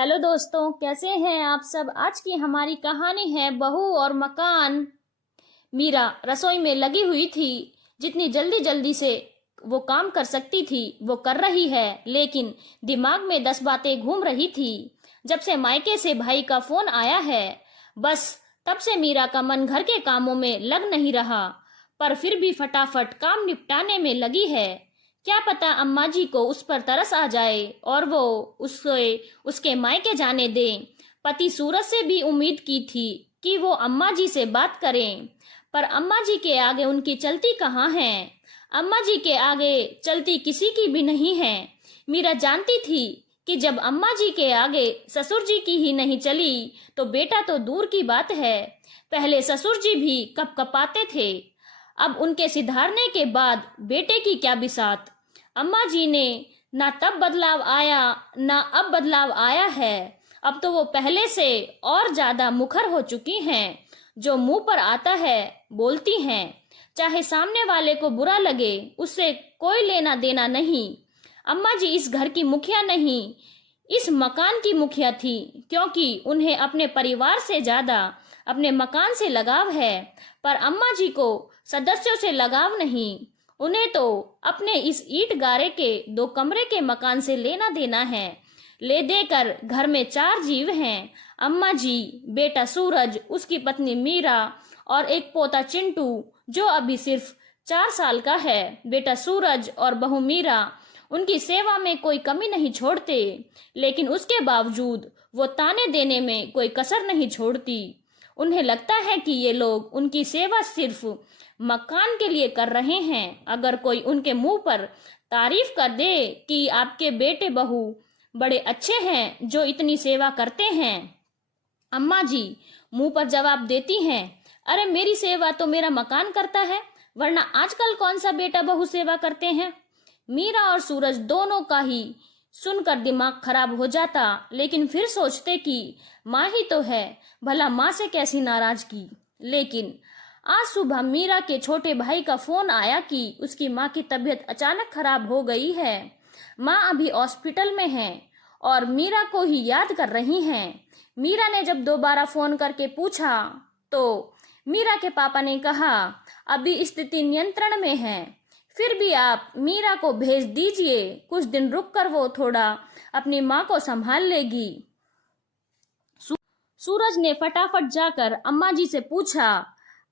Hello दोस्तों, कैसे हैं आप सब। आज की हमारी कहानी है बहू और मकान। मीरा रसोई में लगी हुई थी। जितनी जल्दी जल्दी से वो काम कर सकती थी वो कर रही है, लेकिन दिमाग में 10 बातें घूम रही थी। जब से मायके से भाई का फोन आया है, बस तब से मीरा का मन घर के कामों में लग नहीं रहा, पर फिर भी फटाफट काम निपटाने में लगी है। क्या पता अम्मा जी को उस पर तरस आ जाए और वो उसे उसके मायके जाने दें। पति सूरज से भी उम्मीद की थी कि वो अम्मा जी से बात करें, पर अम्मा जी के आगे उनकी चलती कहाँ है। अम्मा जी के आगे चलती किसी की भी नहीं है। मीरा जानती थी कि जब अम्मा जी के आगे ससुर जी की ही नहीं चली तो बेटा तो दूर की बात है। पहले ससुर जी भी कपकपाते थे, अब उनके सिधारने के बाद बेटे की क्या बिसात। अम्मा जी ने ना तब बदलाव आया ना अब बदलाव आया है। अब तो वो पहले से और ज्यादा मुखर हो चुकी हैं। जो मुंह पर आता है बोलती हैं, चाहे सामने वाले को बुरा लगे, उससे कोई लेना देना नहीं। अम्मा जी इस घर की मुखिया नहीं, इस मकान की मुखिया थी, क्योंकि उन्हें अपने परिवार से ज्यादा अपने मकान से लगाव है। पर अम्मा जी को सदस्यों से लगाव नहीं, उन्हें तो अपने इस ईंट गारे के 2 कमरे के मकान से लेना देना है। ले देकर घर में 4 जीव हैं, अम्मा जी, बेटा सूरज, उसकी पत्नी मीरा और एक पोता चिंटू जो अभी सिर्फ 4 साल का है। बेटा सूरज और बहू मीरा उनकी सेवा में कोई कमी नहीं छोड़ते, लेकिन उसके बावजूद वो ताने देने में कोई कसर नहीं छोड़ती। उन्हें लगता है कि ये लोग उनकी सेवा सिर्फ मकान के लिए कर रहे हैं। अगर कोई उनके मुंह पर तारीफ कर दे कि आपके बेटे बहू बड़े अच्छे हैं जो इतनी सेवा करते हैं, अम्मा जी मुंह पर जवाब देती हैं, अरे मेरी सेवा तो मेरा मकान करता है, वरना आजकल कौन सा बेटा बहू सेवा करते हैं। मीरा और सूरज दोनों का ही सुनकर दिमाग खराब हो जाता, लेकिन फिर सोचते कि माँ ही तो है, भला माँ से कैसी नाराजगी। लेकिन आज सुबह मीरा के छोटे भाई का फोन आया कि उसकी माँ की तबीयत अचानक खराब हो गई है। माँ अभी हॉस्पिटल में है और मीरा को ही याद कर रही हैं। मीरा ने जब दोबारा फोन करके पूछा तो मीरा के पापा ने कहा, अभी स्थिति नियंत्रण में है, फिर भी आप मीरा को भेज दीजिए, कुछ दिन रुककर वो थोड़ा अपनी माँ को संभाल लेगी। सूरज ने फटाफट जाकर अम्मा जी से पूछा,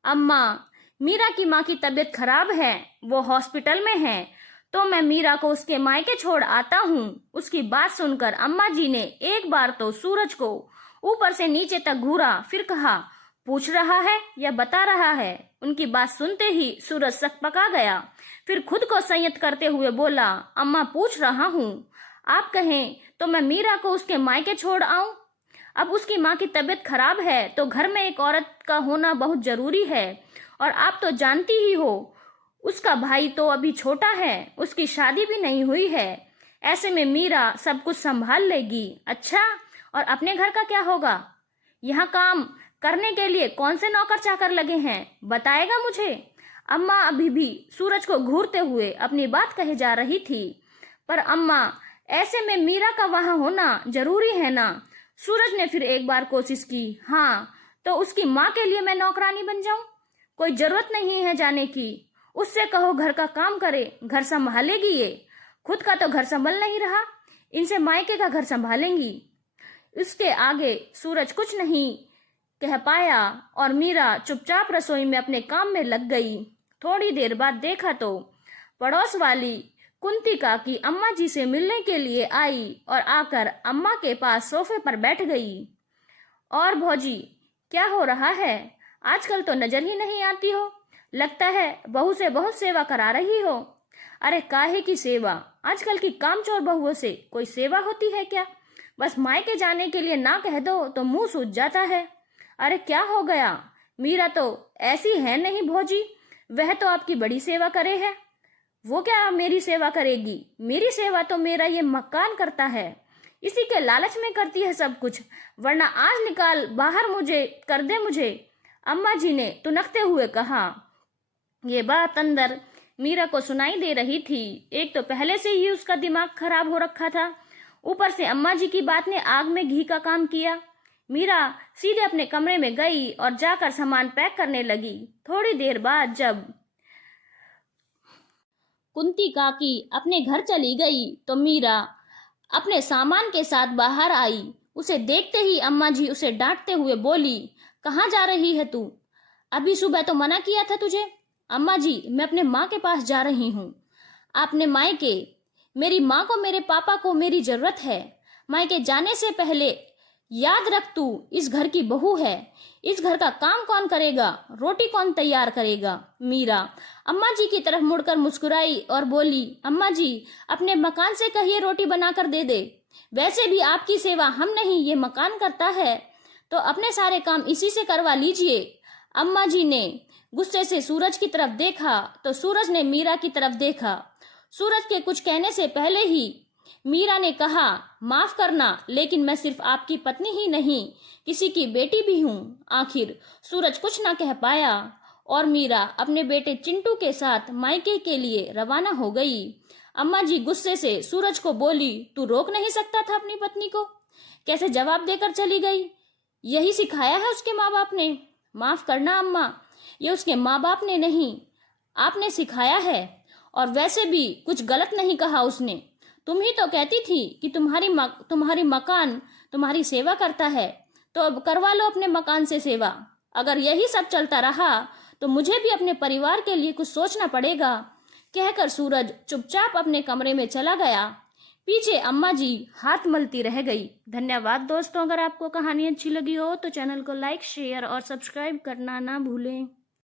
अम्मा, मीरा की माँ की तबीयत खराब है, वो हॉस्पिटल में है, तो मैं मीरा को उसके मायके छोड़ आता हूँ। उसकी बात सुनकर अम्मा जी ने एक बार तो सूरज को ऊपर से नीचे तक घूरा, फिर कहा, पूछ रहा है या बता रहा है। उनकी बात सुनते ही सूरज सकपका गया, फिर खुद को संयत करते हुए बोला, अम्मा पूछ रहा हूँ, आप कहें तो मैं मीरा को उसके मायके छोड़ आऊं। अब उसकी माँ की तबीयत खराब है तो घर में एक औरत का होना बहुत जरूरी है, और आप तो जानती ही हो उसका भाई तो अभी छोटा है, उसकी शादी भी नहीं हुई है। ऐसे में मीरा सब कुछ संभाल लेगी। अच्छा, और अपने घर का क्या होगा? यहाँ काम करने के लिए कौन से नौकर चाकर लगे हैं, बताएगा मुझे? अम्मा अभी भी सूरज को घूरते हुए अपनी बात कहे जा रही थी। पर अम्मा, ऐसे में मीरा का वहां होना जरूरी है ना? सूरज ने फिर एक बार कोशिश की। हाँ, तो उसकी माँ के लिए मैं नौकरानी बन जाऊं? कोई जरूरत नहीं है जाने की, उससे कहो घर का काम करे, घर संभालेगी ये। खुद का तो घर संभल नहीं रहा, इनसे मायके का घर संभालेंगी। उसके आगे सूरज कुछ नहीं कह पाया और मीरा चुपचाप रसोई में अपने काम में लग गई। थोड़ी देर बाद देखा तो पड़ोस वाली कुंती काकी अम्मा जी से मिलने के लिए आई और आकर अम्मा के पास सोफे पर बैठ गई। और भौजी, क्या हो रहा है? आजकल तो नजर ही नहीं आती हो, लगता है बहू से बहुत सेवा करा रही हो। अरे काहे की सेवा, आजकल की कामचोर बहुओं से कोई सेवा होती है क्या? बस मायके जाने के लिए ना कह दो तो मुंह सूज जाता है। अरे क्या हो गया? मीरा तो ऐसी है नहीं भौजी, वह तो आपकी बड़ी सेवा करे है। वो क्या मेरी सेवा करेगी? मेरी सेवा तो मेरा ये मकान करता है, इसी के लालच में करती है सब कुछ, वरना आज निकाल बाहर मुझे कर दे मुझे। अम्मा जी ने तुनकते हुए कहा। ये बात अंदर मीरा को सुनाई दे रही थी। एक तो पहले से ही उसका दिमाग खराब हो रखा था, ऊपर से अम्मा जी की बात ने आग में घी का काम किया। मीरा सीधे अपने कमरे में गई और जाकर सामान पैक करने लगी। थोड़ी देर बाद जब कुंती काकी अपने घर चली गई तो मीरा अपने सामान के साथ बाहर आई। उसे देखते ही अम्मा जी उसे डांटते हुए बोली, कहाँ जा रही है तू? अभी सुबह तो मना किया था तुझे। अम्मा जी, मैं अपने माँ के पास जा रही हूँ। आपने मायके, मेरी माँ को, मेरे पापा को मेरी जरूरत है। मायके जाने से पहले याद रख, तू इस घर की बहू है। इस घर का काम कौन करेगा? रोटी कौन तैयार करेगा? मीरा अम्मा जी की तरफ मुड़कर मुस्कुराई और बोली, अम्मा जी, अपने मकान से कहिए रोटी बनाकर दे दे। वैसे भी आपकी सेवा हम नहीं, ये मकान करता है, तो अपने सारे काम इसी से करवा लीजिए। अम्मा जी ने गुस्से से सूरज की तरफ देखा तो सूरज ने मीरा की तरफ देखा। सूरज के कुछ कहने से पहले ही मीरा ने कहा, माफ करना, लेकिन मैं सिर्फ आपकी पत्नी ही नहीं, किसी की बेटी भी हूँ। आखिर सूरज कुछ ना कह पाया और मीरा अपने बेटे चिंटू के साथ मायके के लिए रवाना हो गई। अम्मा जी गुस्से से सूरज को बोली, तू रोक नहीं सकता था अपनी पत्नी को? कैसे जवाब देकर चली गई? यही सिखाया है उसके माँ बाप ने? माफ करना अम्मा, ये उसके माँ बाप ने नहीं, आपने सिखाया है। और वैसे भी कुछ गलत नहीं कहा उसने। तुम ही तो कहती थी कि तुम्हारी मकान तुम्हारी सेवा करता है, तो अब करवा लो अपने मकान से सेवा। अगर यही सब चलता रहा तो मुझे भी अपने परिवार के लिए कुछ सोचना पड़ेगा। कहकर सूरज चुपचाप अपने कमरे में चला गया। पीछे अम्मा जी हाथ मलती रह गई। धन्यवाद दोस्तों। अगर आपको कहानी अच्छी लगी हो तो चैनल को लाइक, शेयर और सब्सक्राइब करना ना भूलें।